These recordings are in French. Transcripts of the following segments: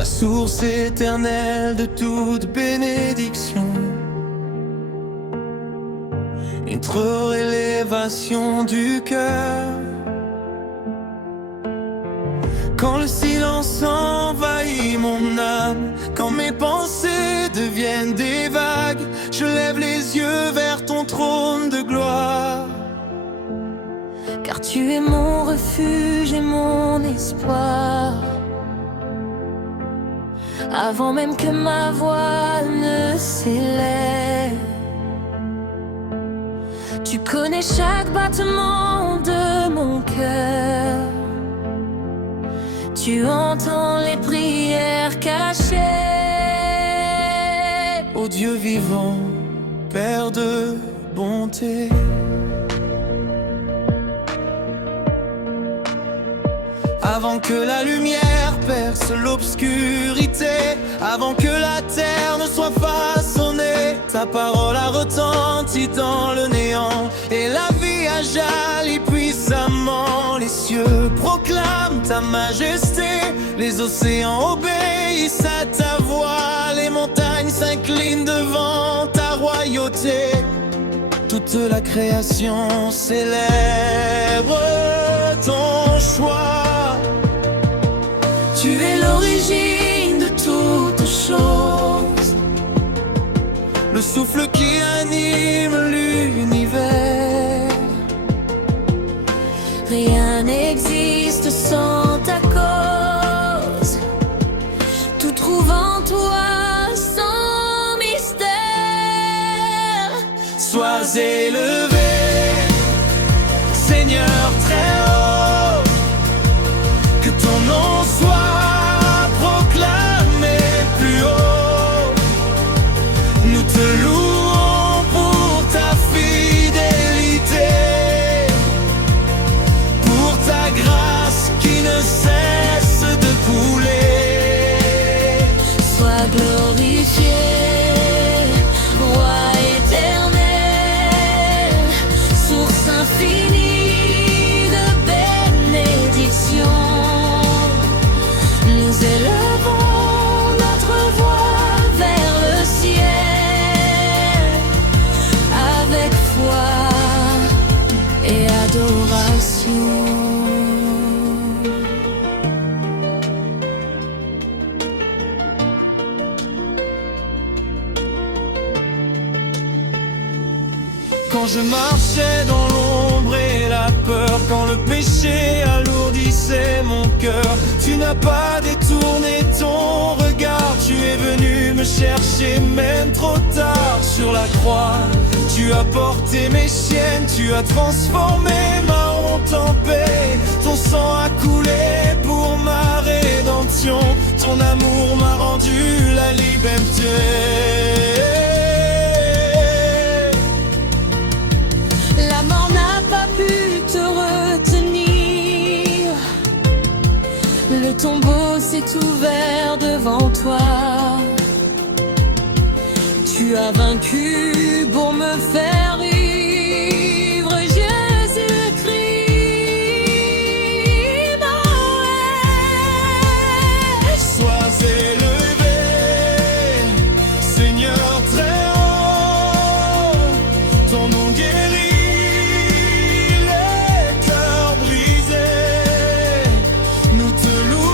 la source éternelle de toute bénédiction. Une élévation du cœur. Quand le silence envahit mon âme, quand mes pensées deviennent des vagues, je lève les yeux vers ton trône de gloire. Car tu es mon refuge et mon espoir. Avant même que ma voix ne s'élève, tu connais chaque battement de mon cœur. Tu entends les prières cachées. Ô Dieu vivant, Père de bonté, avant que la lumière perce l'obscurité, avant que la terre ne soit façonnée, ta parole a retenti dans le néant, et la vie a jali puissamment. Les cieux proclament ta majesté, les océans obéissent à ta voix, les montagnes s'inclinent devant ta royauté. Toute la création célèbre ton choix. Tu es l'origine de toutes choses, le souffle qui anime l'univers. Rien n'existe sans ta cause. Tout trouve en toi son mystère. Sois élevé, Seigneur très haut, que ton nom soit proclamé plus haut. Nous te louons pour ta fidélité, pour ta grâce qui ne cesse de couler. Sois glorifié, Roi éternel, source infinie de bénédiction. Nous élevons notre voix vers le ciel avec foi et adoration. Quand je marchais dans l'ombre et la peur, quand le péché alourdissait mon cœur, tu n'as pas détourné ton regard. Tu es venu me chercher même trop tard. Sur la croix, tu as porté mes chaînes, tu as transformé ma honte en paix. Ton sang a coulé pour ma rédemption, ton amour m'a rendu la liberté. La mort n'a pas pu te retenir, le tombeau s'est ouvert devant toi. Tu as vaincu pour me faire vivre, Jésus-Christ, Noël. Sois élevé, Seigneur très haut, ton nom guérit les cœurs brisés. Nous te louons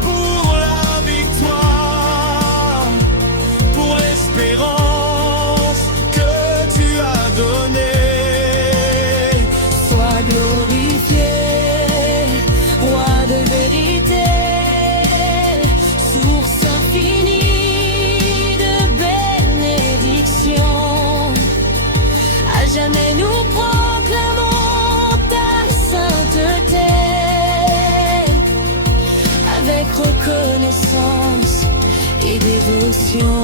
pour la victoire, pour l'espérance que tu as donnée. Sois glorifié, Roi de vérité, source infinie de bénédiction. À jamais nous proclamons ta sainteté, avec reconnaissance et dévotion.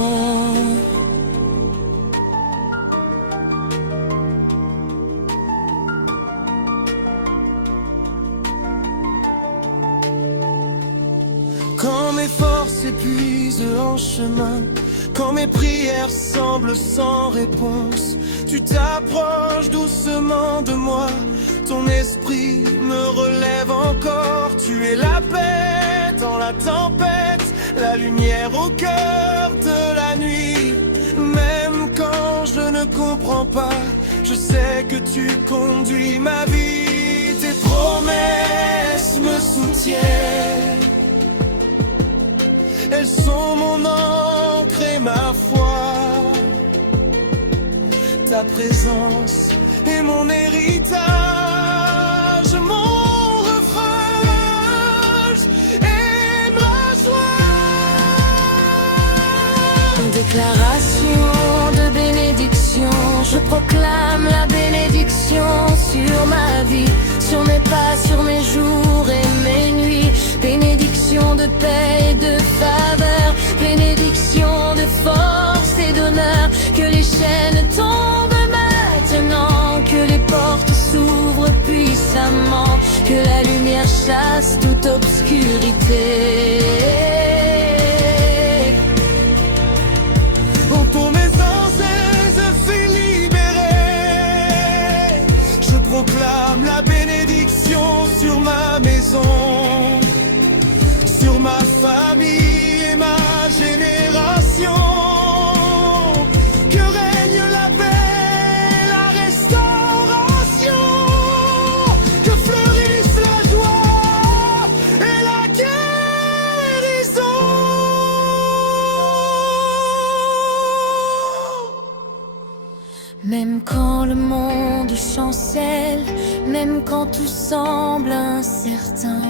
Quand mes forces s'épuisent en chemin, quand mes prières semblent sans réponse, tu t'approches doucement de moi, ton esprit me relève encore. Tu es la paix dans la la tempête, la lumière au cœur de la nuit. Même quand je ne comprends pas, je sais que tu conduis ma vie. Tes promesses me soutiennent, elles sont mon encre et ma foi. Ta présence est mon héritage, mon refuge et ma joie. Déclaration de bénédiction, je proclame la bénédiction sur ma vie, sur mes pas, sur mes jours et mes nuits. Bénédiction de paix et de faveur, bénédiction de force et d'honneur. Que les chaînes tombent maintenant, que les portes s'ouvrent puissamment, que la lumière chasse toute obscurité. Pour mes ancêtres, je suis libéré. Je proclame la bénédiction sur ma maison, sur ma famille et ma génération. Que règne la paix, la restauration. Que fleurisse la joie et la guérison. Même quand le monde chancelle, même quand tout semble incertain,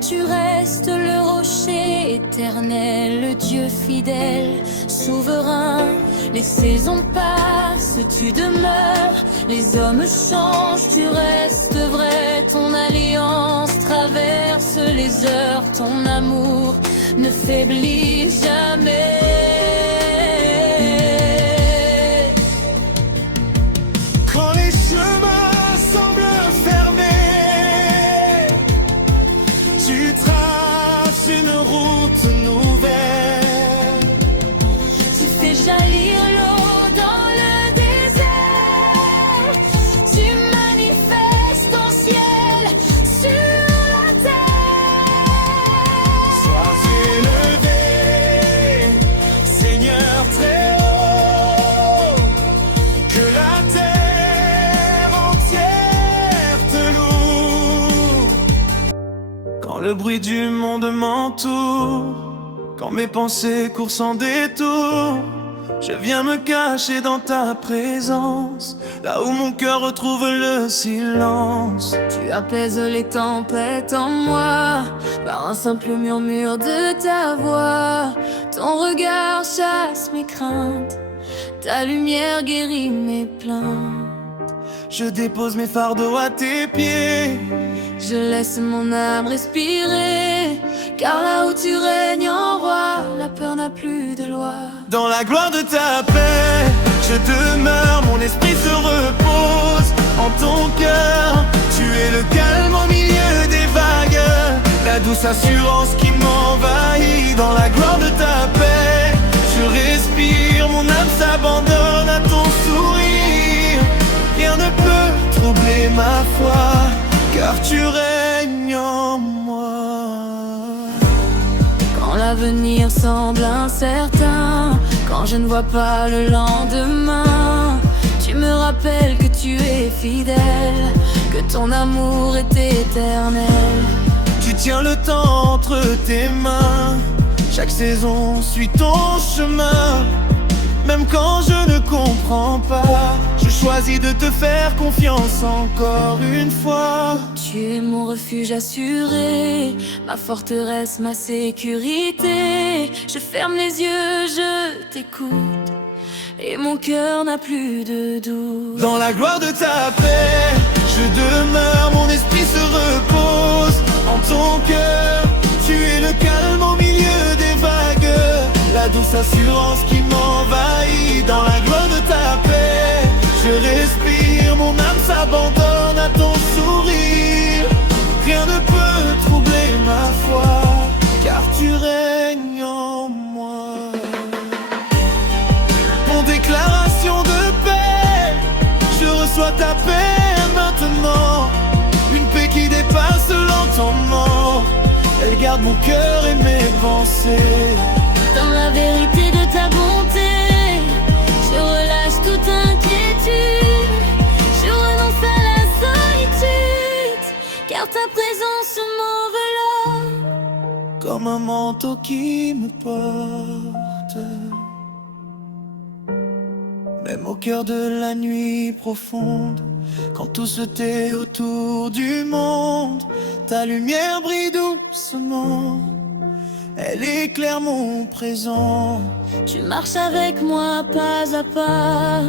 tu restes le rocher éternel, le Dieu fidèle, souverain. Les saisons passent, tu demeures, les hommes changent, tu restes vrai. Ton alliance traverse les heures, ton amour ne faiblit jamais. Quand les chemins semblent fermés, tu traces une route nouvelle. Tu fais jaillir l'eau dans le désert, tu manifestes ton ciel sur la terre. Sois élevé, Seigneur très haut, que la terre entière te loue. Quand le bruit du monde m'entoure, quand mes pensées courent sans détour, je viens me cacher dans ta présence, là où mon cœur retrouve le silence. Tu apaises les tempêtes en moi, par un simple murmure de ta voix. Ton regard chasse mes craintes, ta lumière guérit mes plaintes. Je dépose mes fardeaux à tes pieds. Je laisse mon âme respirer, car là où tu règnes en roi, la peur n'a plus de loi. Dans la gloire de ta paix, je demeure, mon esprit se repose en ton cœur. Tu es le calme au milieu des vagues, la douce assurance qui m'envahit. Dans la gloire de ta paix, je respire, mon âme s'abandonne à ton sourire. Rien ne peut troubler ma foi, car tu règnes en moi. Quand l'avenir semble incertain, quand je ne vois pas le lendemain, tu me rappelles que tu es fidèle, que ton amour est éternel. Tu tiens le temps entre tes mains, chaque saison suit ton chemin. Même quand je ne comprends pas, je choisis de te faire confiance encore une fois. Tu es mon refuge assuré, ma forteresse, ma sécurité. Je ferme les yeux, je t'écoute, et mon cœur n'a plus de doute. Dans la gloire de ta paix, je demeure, mon esprit se repose en ton cœur. Tu es le calme au milieu des vagues, la douce assurance qui m'envahit. Dans la gloire de ta paix, je respire, mon âme s'abandonne à ton sourire. Rien ne peut troubler ma foi, car tu règnes en moi. Mon déclaration de paix, je reçois ta paix maintenant. Une paix qui dépasse l'entendement, elle garde garde mon cœur et mes pensées. Dans la vérité de ta bonté, je relâche toute inquiétude. Je renonce à la solitude, car ta présence m'enveloppe comme un manteau qui me porte. Même au cœur de la nuit profonde, quand tout se tait autour du monde, ta lumière brille doucement, elle éclaire mon présent. Tu marches avec moi pas à pas,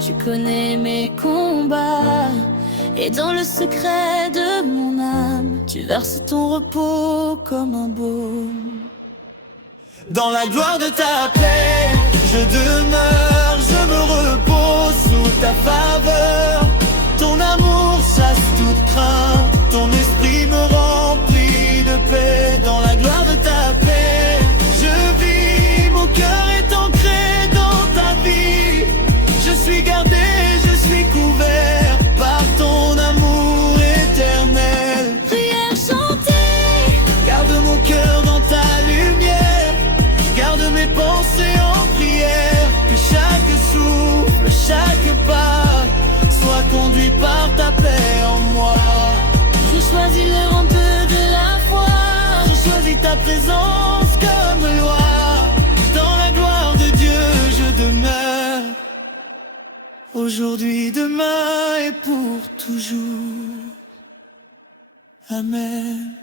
tu connais mes combats, et dans le secret de mon âme, tu verses ton repos comme un baume. Dans la gloire de ta paix, je demeure, je me repose sous ta faveur. Ton amour chasse toute crainte, ton esprit me remplit de paix. Dans la gloire de ta paix, je vis, mon cœur est ancré dans ta vie. Je suis gardé, je suis couvert par ton amour éternel. Prière chantée, garde mon cœur dans ta lumière, garde mes pensées en prière. Que chaque souffle, chaque pas soit conduit par ta paix en moi. je choisis le rampeux de la foi. Je choisis ta présence comme loi. Dans la gloire de Dieu je demeure, aujourd'hui, demain et pour toujours. Amen.